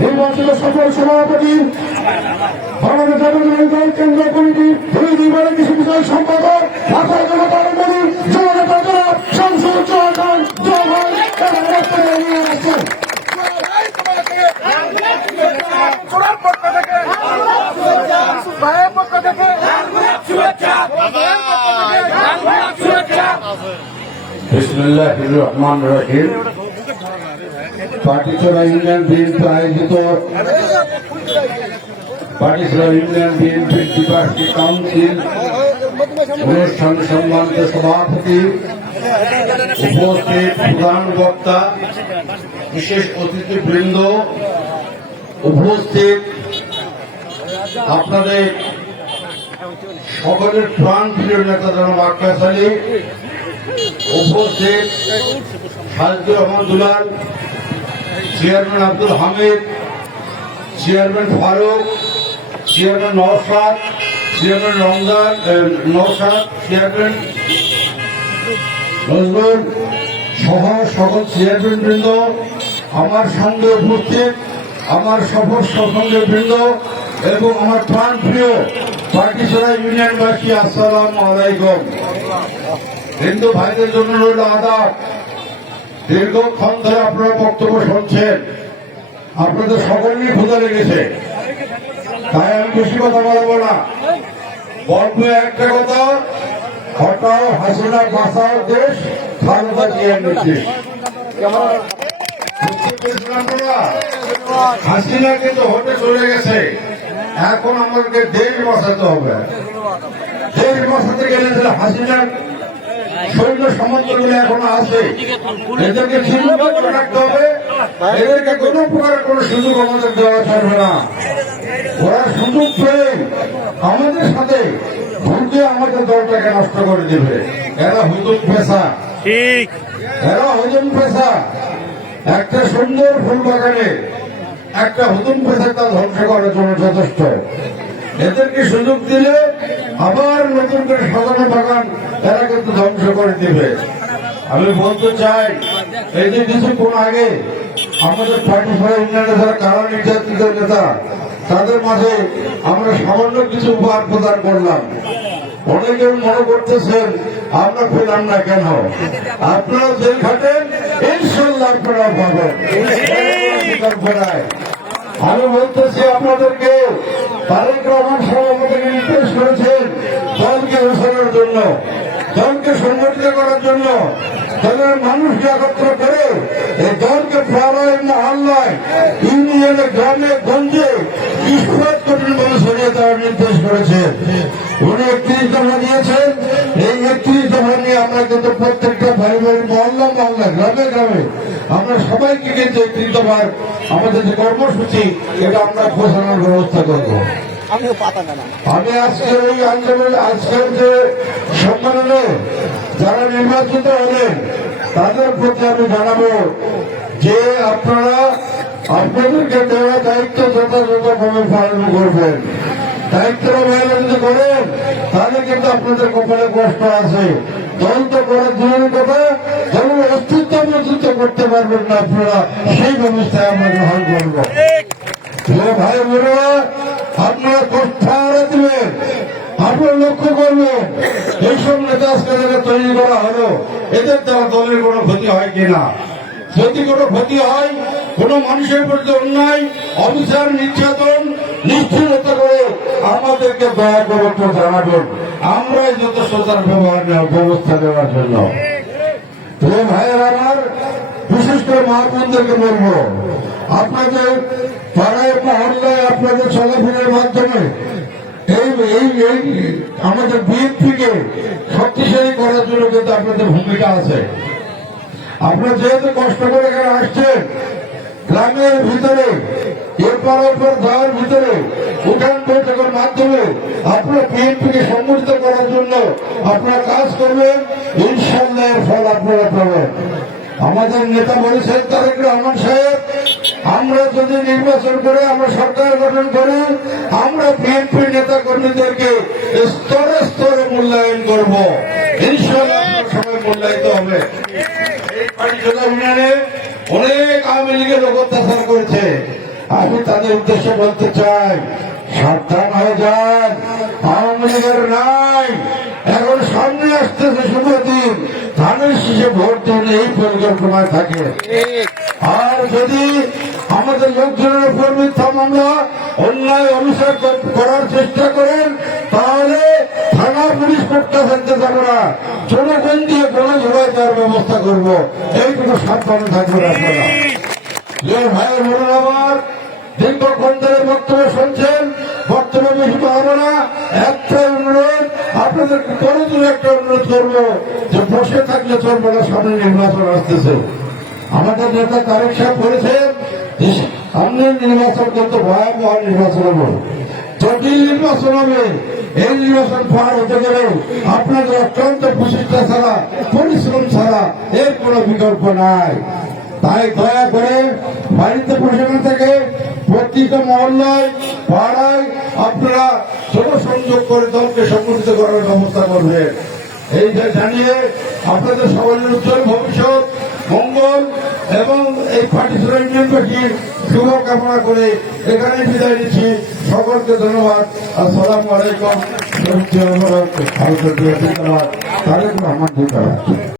নির্বাচিত সকল সভাপতি বাংলাদেশ জাতীয় বিসমুল্লাহ রহমান রহিম। পাটিচড়া ইউনিয়ন বিএনপি আয়োজিত পাটিচড়া ইউনিয়ন বিএনপি দ্বিবার্ষিক কাউন্সিল অনুষ্ঠান সম্মানিত সভাপতি, উপস্থিত প্রধান বক্তা, বিশেষ অতিথিবৃন্দ, উপস্থিত আপনাদের সকলের প্রাণ প্রিয় নেতা জনাব আলী, উপস্থিত Sajdur Rahman Dulal chairman Abdul Hamid, chairman Faruk, chairman Naushad, chairman Ramzan Naushad, chairman Nazrul সহ সকল চেয়ারম্যান বৃন্দ আমার সঙ্গে উপস্থিত, আমার সফর সঙ্গে বৃন্দ এবং আমার প্রাণ প্রিয় পার্টিসরা ইউনিয়নবাসী, আসসালাম আলাইকুম। হিন্দু ভাইদের জন্য রইল আদাব। দীর্ঘক্ষণ ধরে আপনারা বক্তব্য শুনছেন। আপনাদের সকলেরই ক্ষুদা লেগেছে। তাই আমি বেশি কথা বলব না। বলব একটা কথা, হটাও হাসিনা বাঁচাও দেশ খালেদা জিয়ার নির্দেশ হাসিনা কিন্তু হতে চলে গেছে। এখন আমাদেরকে দেশ বাঁচাতে হবে। দেশ বাঁচাতে গেলে যে হাসিনার সৈন্য সামন্তগুলো এখনও আছে। এদেরকে ঠিকমতো করে রাখতে হবে। এদেরকে কোনো প্রকার কোনো সুযোগ আমাদের দেওয়া চলবে না। ওরা সুযোগ পেয়ে আমাদের সাথে ভুলকে আমাদের দলটাকে নষ্ট করে দেবে। এরা হুজুম পেশা। ঠিক। এরা হুজুম পেশা। একটা সুন্দর ফুল বাগানে একটা হুজুম পেশা তা ধ্বংস করার জন্য যথেষ্ট। এদেরকে সুযোগ দিলে আবার নতুন করে সাজানো বাগান এরা কিন্তু ধ্বংস করে দিবে। আমি বলতে চাই এই যে কিছুক্ষণ আগে আমাদের পার্টি ফেরা ইউনিয়নের যারা কারা নির্যাতিত নেতা তাদের মাঝে আমরা সামান্য কিছু উপহার প্রদান করলাম। অনেকে মনে করতেছেন আমরা পেলাম না কেন? আপনারা জেল খাটেন ইনশাল্লাহ আপনারা পাবেন। আমি বলতেছি আপনাদেরকে তারেক রহমান সভাপতিকে নির্দেশ করেছেন দলকে ঘোষণার জন্য, দলকে সংগঠিত করার জন্য, দলের মানুষকে একত্র করে এই দলকে প্রাণায় মহল্লায় ইউনিয়নে, গ্রামে, গঞ্জে বিস্ফোরক কঠিন বলে সরিয়ে দেওয়ার নির্দেশ করেছেন। উনি একত্রিশ দফা দিয়েছেন। এই একত্রিশ দফা নিয়ে আমরা কিন্তু প্রত্যেকটা ভাই ভাই মহল্লা মহল্লা, গ্রামে গ্রামে আমরা সবাইকে কিন্তু একত্রিশ আমাদের যে কর্মসূচি এটা আমরা ঘোষণার ব্যবস্থা করব। আমি আজকে ওই আন্দোলন আজকের যে সম্মেলনে যারা নির্বাচিত হলেন তাদের প্রতি আমি জানাব যে আপনারা আপনাদেরকে দেওয়া দায়িত্ব যথাযথভাবে পালন করবেন। দায়িত্বটা মেলে যদি করেন তাহলে কিন্তু আপনাদের কপালে কষ্ট আছে দল তো করার দূরের কথা যেমন অস্তিত্ব পর্যন্ত করতে পারবেন না আপনারা। সেই ব্যবস্থায় আমরা গ্রহণ করব। ভাই বোনেরা, আপনারা কোষ্ঠারা দিবেন আপনারা লক্ষ্য করবেন এইসব নেতা আজকে তৈরি করা হলো। এদের দ্বারা দলের কোনো ক্ষতি হয় কিনা? যদি কোনো ক্ষতি হয়, কোনো মানুষের প্রতি অন্যায়, অবিচার, নির্যাতন নিশ্চিত আমাদেরকে দয়া করে একটু জানাবেন আমরাই যত সোতার ব্যবহার নেওয়ার ব্যবস্থা নেওয়ার জন্য। ভাইয়ের আমার, বিশেষ করে মহাপুরদেরকে বলব আপনাদের পাড়ায় মহল্লায় আপনাদের চলাফেরার মাধ্যমে এই এই এই আমাদের বিএনপিকে শক্তিশালী করার জন্য কিন্তু আপনাদের ভূমিকা আছে। আপনারা যেহেতু কষ্ট করে এখানে আসছেন, গ্রামের ভিতরে এরপর এরপর দেওয়ার ভিতরে উঠান বৈঠকের মাধ্যমে আপনারা বিএনপিকে সংগঠিত করার জন্য আপনারা কাজ করবেন। ইনশাল্লাহ এর ফল আপনারা পাবেন। আমাদের নেতা বলেছেন, তারেক রহমান সাহেব, আমরা যদি নির্বাচন করে আমরা সরকার গঠন করি, আমরা বিএনপি নেতা কর্মীদেরকে স্তরে স্তরে মূল্যায়ন করব। সবাই মূল্যায়িত হবে। এই পার্টি জেলা ইউনিয়নে অনেক আওয়ামী লীগের অত্যাচার করেছে। আমি তাদের উদ্দেশ্যে বলতে চাই, সাবধান হয়ে যান। আওয়ামী লীগের নাই। এখন সামনে আসতেছে শুভ দিন। ধানের শীষে ভোট দিন এই পরিকল্পনায় থাকে। আর যদি আমাদের লোকজনের উপর মিথ্যা মামলা, অন্যায় অনুসার করার চেষ্টা করেন, তাহলে থানা পুলিশ করতে ফেলতে যাব না। জনগণ দিয়ে কোনো জোগাই দেওয়ার ব্যবস্থা করব। এইটুকু সাবধানে থাকবেন আপনারা। যে বক্তব্য শুনছেন। একটা অনুরোধ, আপনাদেরকে বড় দূরে একটা অনুরোধ যে বসে থাকলে না সামনে নির্বাচন আসতেছে। আমাদের নেতা তারেক সাহেব বলেছেন সামনের নির্বাচন কিন্তু ভয়াবহ নির্বাচন হবে। জটিল নির্বাচন হবে, এই নির্বাচন পার হতে গেলে আপনাদের অত্যন্ত প্রচেষ্টা ছাড়া, পরিশ্রম ছাড়া এর কোনো বিকল্প নাই। তাই দয়া করে বাড়িতে বসে না থেকে প্রতিটা মহল্লায়, পাড়ায় আপনারা জনসংযোগ করে দলকে সংগঠিত করার ব্যবস্থা করবেন। এই জানিয়ে আপনাদের সবাই উজ্জ্বল ভবিষ্যৎ, মঙ্গল এবং এই পার্টিসিপেন্ট ইউনিয়নবাসীর শুভকামনা করে এখানে বিদায় নিচ্ছি। সকলকে ধন্যবাদ। আসসালামু আলাইকুম। ভারতের ধন্যবাদ তারেক রহমান